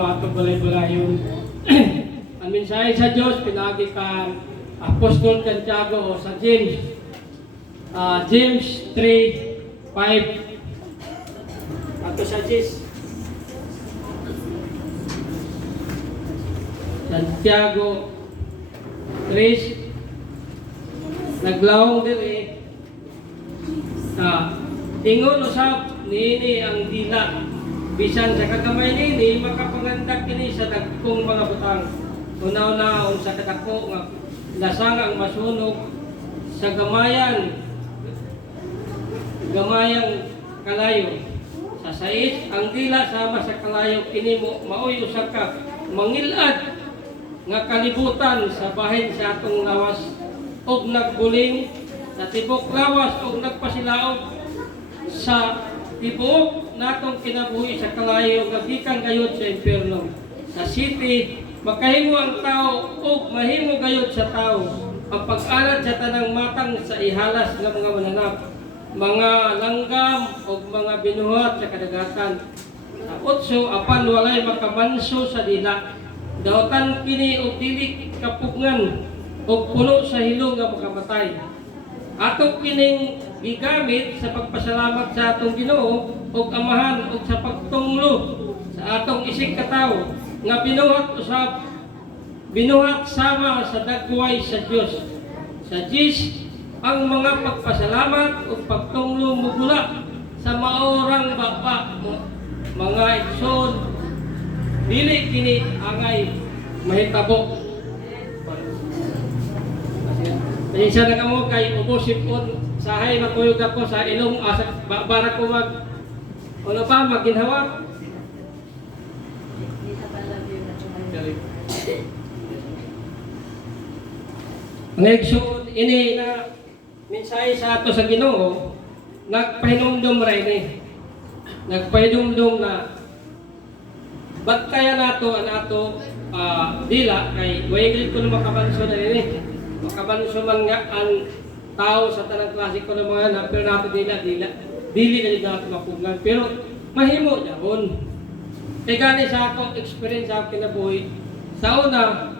Ato balay-balayon. Ang mensahe sa Diyos, pinagi kan Apostol Santiago o sa James. James 3:5. Ato sa James. Santiago 3. Naglawong din ingon usab nini ang dila. Bisan sa kagamay nini, makapangandak kini sa dagkong mga butang. Unaw-unaon sa kadako nga lasang ang masunog sa gamayang kalayo. Sa sais, ang dila sama sa kalayo kini mo maoy usa ka mangilad nga kalibutan sa bahin sa atong lawas og nagbuling sa tibok lawas og nagpasilaog sa tibuok natong kinabuhi sa kalayo nga gikan gayud sa impierno. Sa city, makahimo ang tao ug mahimo gayud sa tao ang pag-alat sa tanang matang sa ihalas nga mga mananap, mga langgam ug mga binuhat sa kadagatan. Sa 8, apan walay makamanso sa dila. Dawatan kini og dili kapugngan ug puno sa hilong nga makamatay. Ato kining gigamit sa pagpasalamat sa atong Ginoo ug Amahan ug sa pagtunglo sa atong isig katawo nga binuhat sama sa dagway sa Dios. Sa Dios ang mga pagpasalamat ug pagtunglo mugula sa maorang baba mga igsoon dili kini angay mahitabo. Isa na kamo kay ubosipon sahay matuyog ako sa ilong bara ko maginhawak. Nagsuot ini na mensahe sa ato sa Ginoo, nagpahinumdum ra ini. Nagpahinumdum na bantayan nato ang ato dila kay way ko na makabanso na ini. Makabanso man nga ang tao sa tanang klase ko ng mga na pero nato dili na nato mapugngan pero mahimo jahon. Kay gani sa akong experience sa kinabuhi sa una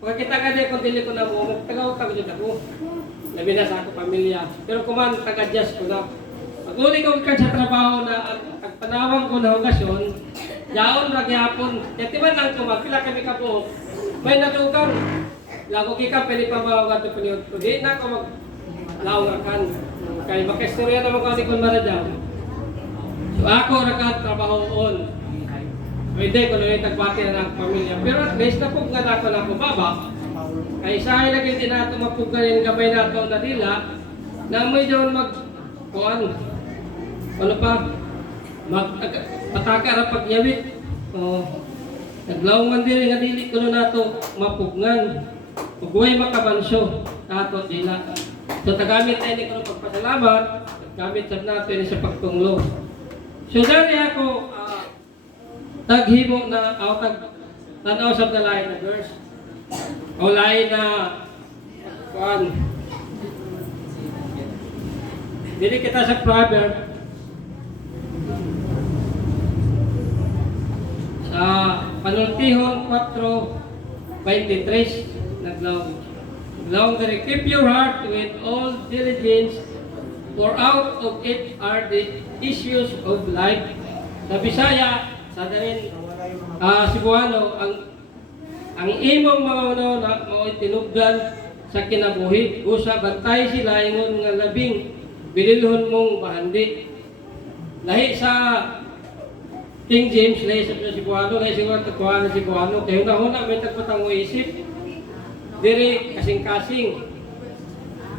pagkita ka kung dili ko na mo tagaw-tagaw jud ako. Labi na sa akong pamilya pero kuman taga-adjust ko na. Pag-uli ko sa trabaho na ang panawang ko na hugasyon yaon ra gyapon. Kaya man lang kumapila kami kapo may natugang lago kita pwede pa mga gato paniod ko. Di na ako maglawrakan. Kaya makistorya naman ko kung maradyaw. So ako rakat trabahoon. Pwede ko na yung tagbati na ng pamilya. Pero at least napug nga na ako na baba. Kaya isahay lagi din nato mapugkan yung gabay nato na dila na may doon magkuhan. Ano pa? Pataka ra pagyawit. Naglawang man din nga dili ko na nato mapugnan. Pagbuhay makabanso, ato dila. So, tagamit tayo ni ko ng pagpasalamat, tagamit natin sa pagtunglo. So, dali ako, taghimo na, tanaw sa lain na verse. O lain na, kuhan. Dili kita sa proverb. Sa Panultihon 4:23, Naglaw there, keep your heart with all diligence, for out of it are the issues of life. Sa Bisaya, sa darin, Cebuano, ang imong mga na mao'y tinugdan sa kinabuhi. Usa, bantay sila ingon nga labing bililhon mong bahandi. Lahi sa King James, lahi sa Cebuano, lahi sa Cebuano, kaya una may tagpatang mo isip. Diri kasing-kasing.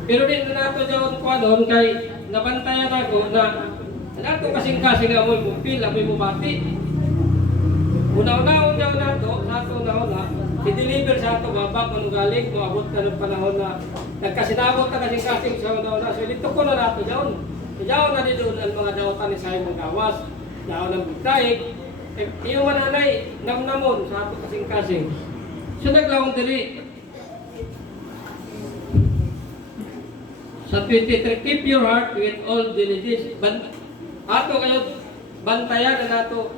Pero din na nato daw kuanon kay nabantayan ako na nato kasing-kasing amoy bupil, amoy mubati. Una-una daw nato na i-deliver sa ato baba kung galing moabot na ng panahon na nagkasinabot na kasing-kasing sa una. So dito ko na nato daw. Daw na doon ang mga dawatan ni Simon Gawas, daw ng bugtay. Iyo mananay namnamon sa ato kasing-kasing. So naglawong diri sa 23, keep your heart with all diligence. Ato kayo bantayan na nato.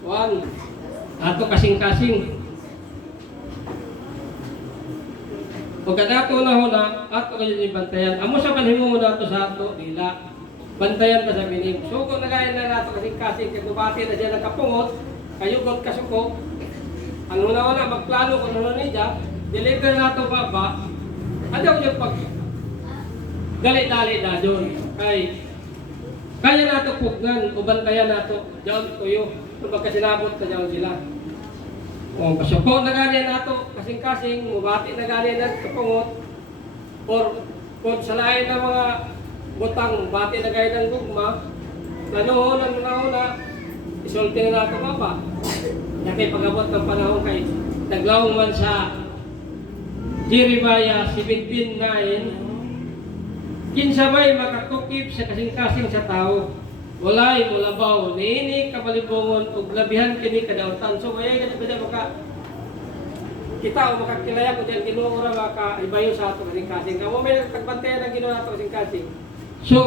1. Ato kasing-kasing. O kadato na ho na, ato kayo ni bantayan. Amo sa panhimo mo nato sa ato, dila. Bantayan ka sa binim. So kung nagayon na nato kasing-kasing, kaya bubati na siya nakapungot, kayugot kasuko, ang una-una magplano kung ano niya, deliver nato baba, ano yung pag dali-dali na doon. Kaya nato pugnan, o bantayan nato, diyan tuyo, kung magkasinabot na diyan sila. O pasuko na ganyan nato, kasing-kasing, mubati na ganyan na kapungot, or kung sa lain ng mga butang, bati na ganyan ng gugma, nanuhon ang una-una, isulti na nato baba. Kaya pag-abot ng panahon kay naglawang man sa Jeremiah 17:9, kinsa may makakukip sa kasing-kasing sa tao, walay mulabaw, niini kamalibongon, ug labihan kini kadautan. So, kaya ganito ba maka kita o makakilaya kung diyan Ginoo ra makaibayo sa ato kasing-kasing. Kamo may tagbantayan ang Ginoo nato kasing-kasing. So,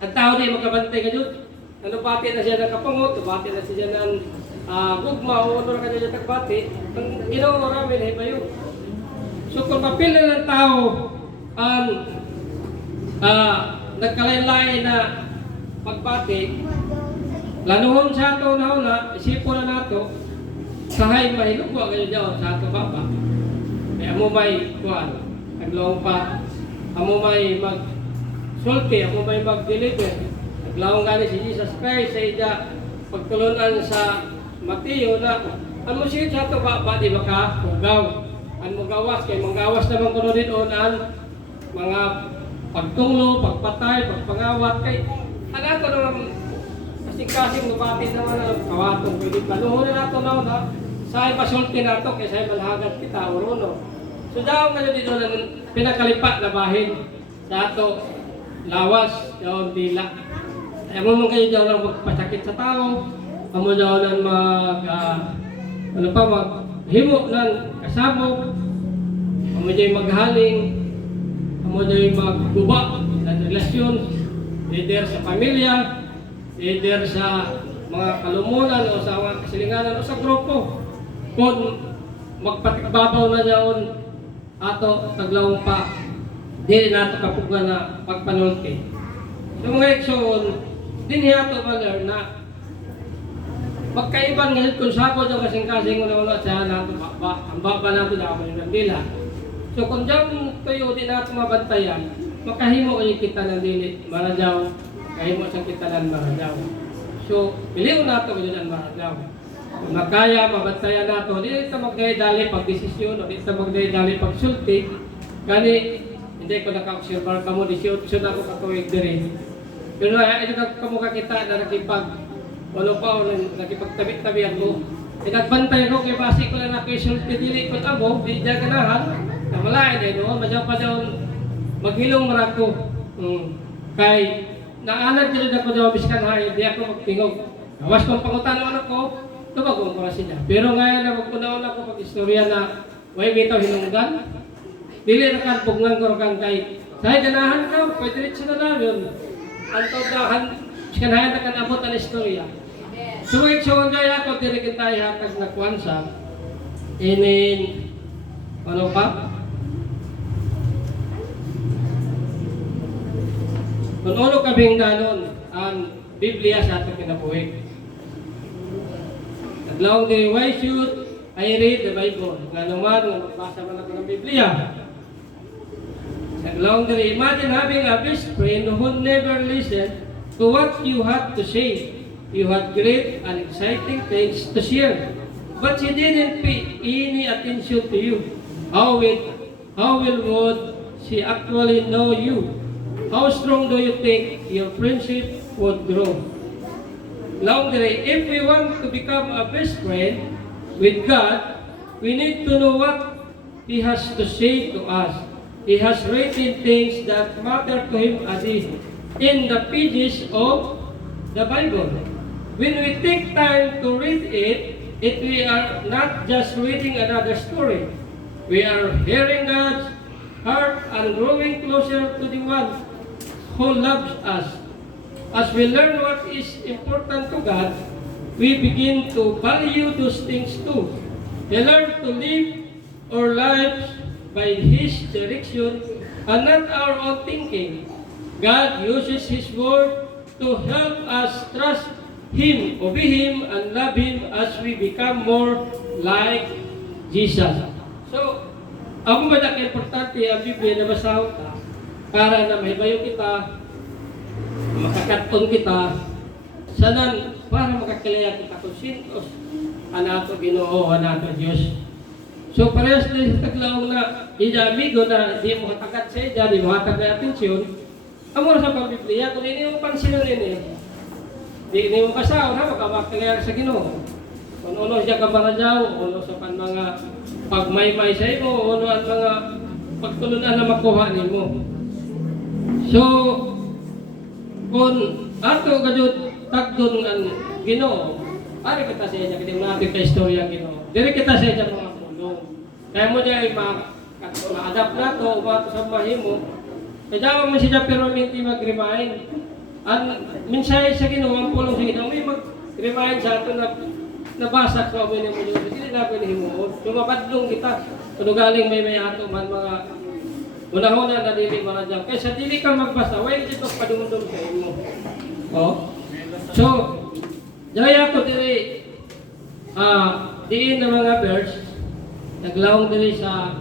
ang tao di makabantay ka dyan. Ano bati na siya ng kapangot, bati na siya ng gugma, o ano na kanya tagbati, ang Ginoo ra may ibayo. So, kung mapila ng tao ang nagkalain-lain na pagbati, lanuhon sa ato na una, isipon na nato, sahay mahilugwa kayo dyan sa ato baba. Kaya mo may kuhan, naglawang pa, amo may mag-sulti, amo may mag-deliver. Naglawang gani si Jesus Christ sa ida, pagtulunan sa Mateo na, ano siya sa ato baba, di makahugaw. Ang magawas, kay manggawas naman kuno din ang mga pagtunglo, pagpatay, pagpangawat, kay ano ito naman, kasing-kasing mabati naman ang kawatong, pwede paluhon na nato na, sa'y masulti nato, kaya sa'y malhagat kita, uruno. So daw ngayon dito ng pinakalipa na bahin sa ato, lawas, daw dila. Ay mo mong kayo daw lang magpasakit sa tao, amo daw lang maghimo ng kasabog, amo daw maghaling, amo daw magguba ng relasyon, either sa pamilya, either sa mga kalumunan o sa mga kasilinganan o sa grupo. Kung magpatikbabaw na daon ato taglawang pa, di nato kapuga na pagpanulti. So mga ekson, din ato ma-learn na magkaiban ngayon kung sabo daw kasing-kasing una-una sa nato ang baba nato na kami ng dila. So kung dyan kayo di nato mabantayan, makahimo kayo kita ng dili, maradaw, kahimo sa kita ng maradaw. So, piliw nato kayo ng maradaw. Kung magkaya, mabantayan nato, di ito magdayadali pag-desisyon, o di ito magdayadali pag-sulti, kani, hindi ko naka-observe ka mo, 18 na ako katuwig din. Pero ito ka mo kakita na nakipag, ano pa, nakipagtabi-tabihan mo. Nagbantay ko, kaya basi ko na nakisulti, dili ko abo, di dyan ganahan, na malayan eh, no? Madyaw pa daw, maghilong marako. Kay, naanad dito na ko daw biskan hay, di ako magtingog. Gawas kong pangutano ko, tumagong ko na siya. Pero ngayon na magpunaon ako pag-istorya na way bitaw hinunggan, dili na karpugngan ko kang kay, sahay ganahan ka, pwede rin siya na yun. Antod na, biskan hay na kanabot ang istorya. Suwag siya kaya ako, dili kita ihatag na kuwansa, inin, ano pa? Kung ano kaming nanon ang Biblia sa ating kinabuhi. Naglawang din, why should I read the Bible? Nga naman, magbasa man ako ng Biblia. Naglawang din, imagine having a best friend who never listened to what you had to say. You had great and exciting things to share, but she didn't pay any attention to you. How would she actually know you? How strong do you think your friendship would grow? Laundry, if we want to become a best friend with God, we need to know what He has to say to us. He has written things that matter to Him as in the pages of the Bible. When we take time to read it, we are not just reading another story. We are hearing God's heart and growing closer to the one who loves us. As we learn what is important to God, we begin to value those things too. We learn to live our lives by His direction and not our own thinking. God uses His Word to help us trust Him, obey Him, and love Him as we become more like Jesus. So, ako ba importante ang Biblia na basahon ka para na mahibayo kita, makakaton kita, sanan para makakilaya kita kung sino anato Ginoo, anato Diyos. So parehas din sa taglaw na amigo na di mo hatagat sa iya, di mo hatag na atensyon, amo sa Biblia, kung hindi mo pansinon di mo pasaw na makakilaya sa Ginoo. Kung ano siya kabarajaw, ano sa pan mga pagmaymay sa imo, ano ang mga pagtulunan na makuha nimo. So, kung ato kadyo tagdon ang Ginoo, ari kita sa iya, kiti natin ka istorya ang Ginoo. Diri kita sa iya mga pulong. Kaya mo diya ma-adapt na to, umato sa mahimo. Kaya mo siya pero hindi mag-remind. Ang mensahe sa Ginoo, ang pulong sa Ginoo, may mag-remind sa ato na nabasa ko mo ni mo Diyos. Hindi na pinihimuon. Lumabadlong kita. Kung galing may ato man mga una-una na dili mo na dyan. Kaya sa dili ka magbasa, why dito padumundong sa imo? Oh? So, daya ko dili diin na mga verse, naglawang dili sa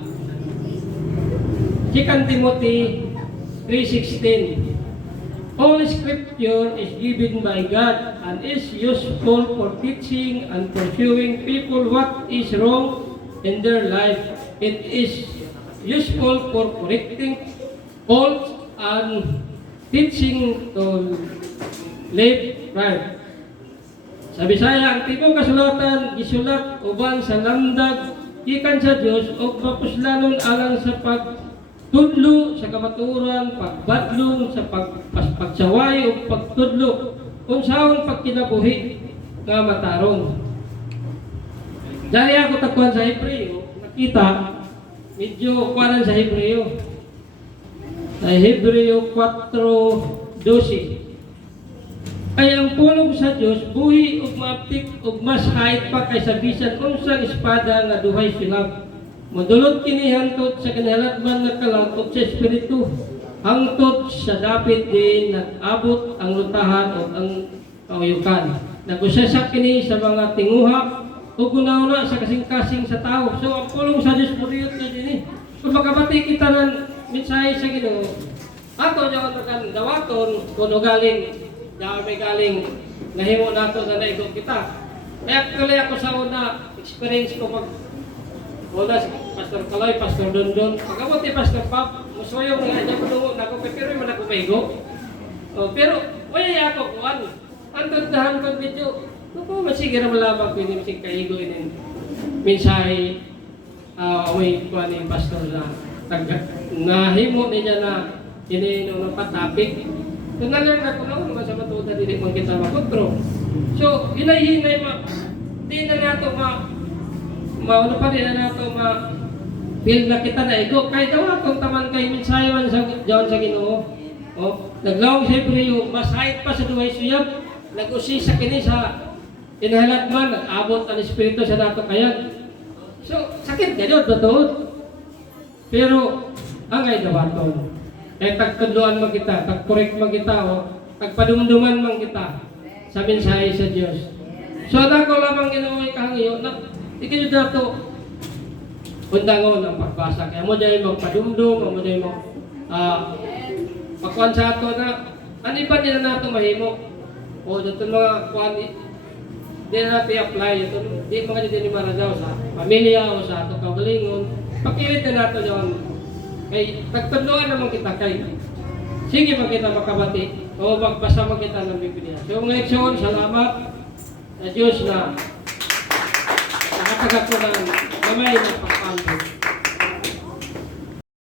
2 Timothy 3:16. All Scripture is given by God and is useful for teaching and for showing people what is wrong in their life. It is useful for correcting faults and teaching to live right. Sa Bisaya, ang tibok kasulatan gisulat uban sa lamdag gikan sa Dios ug mapuslanon alang sa pagtudlo sa kamatuoran, pagbadlong sa pagsaway o pagtudlo unsahon pagkinabuhi nga matarong. Dali ako takuan sa Hebreo, nakita medyo kuanan sa Hebreo. Sa Hebreo 4:12. Ay ang pulong sa Dios buhi ug maaptik ug mas hait pa kaysa bisan unsang espada nga duhay silab. Madulot kini hangtod sa kinahalatman nga kalangkot sa espiritu, hangtod sa dapit din nag-abot ang lutahan o ang kauyukan. Nagusasak kini sa mga tinguha o gunauna sa kasing-kasing sa tao. So ang pulong sa Diyos puriyot na din. Kung magkabati kita ng mensahe sa Ginoo, ato diyan kan dawaton kuno galing may galing nahimo nato na naigog kita. Kaya tuloy ako sa una experience ko pag wala si Pastor Kaloy, Pastor Dondon. Pagkabot ni Pastor Pap, musuyo nga niya ko na ko pero man ako maigo. Pero wala ako kuan. Antod dahan ko video. Nuko masige ra malabag ko ni sig kaigo inin. Mensahe may kuan ni Pastor na nahimo niya na ini no patapik. Kung nalang ako lang sa matuta dili man kita makontrol. So hinay-hinay di na nato mauna pa rin na nato feel na kita na ego kahit daw atong taman kay mensahe man sa Diyan sa Ginoo. Naglawang sa Hebreo, masahit pa sa duhay suyab, nag-usi sa kini sa inahalatman, nag-abot ang Espiritu sa nato kayag. So, sakit ganyan, totoo. Pero, angay dawaton. Kaya tagtudloan man kita, tagkorek man kita, tagpadumduman man kita sa mensahe sa Diyos. So, ako lamang Ginoo ikahangiyo na ikinyo dato undangon ang pagbasa. Kaya mo dahil magpadumdum, mo dahil pagkuhan sa ato na ano ba nila nato mahimo? O dito mga kuhan di na natin apply ito. Di mga dito ni Maradaw sa pamilya o sa ato kagalingon. Pakilit na nato yun. Kay tagtudloan naman kita kay sige magkita makabati o magbasa magkita ng Biblia. So mga eksyon, salamat sa Diyos na nakatagap ko ng kamay ng pagpapalod.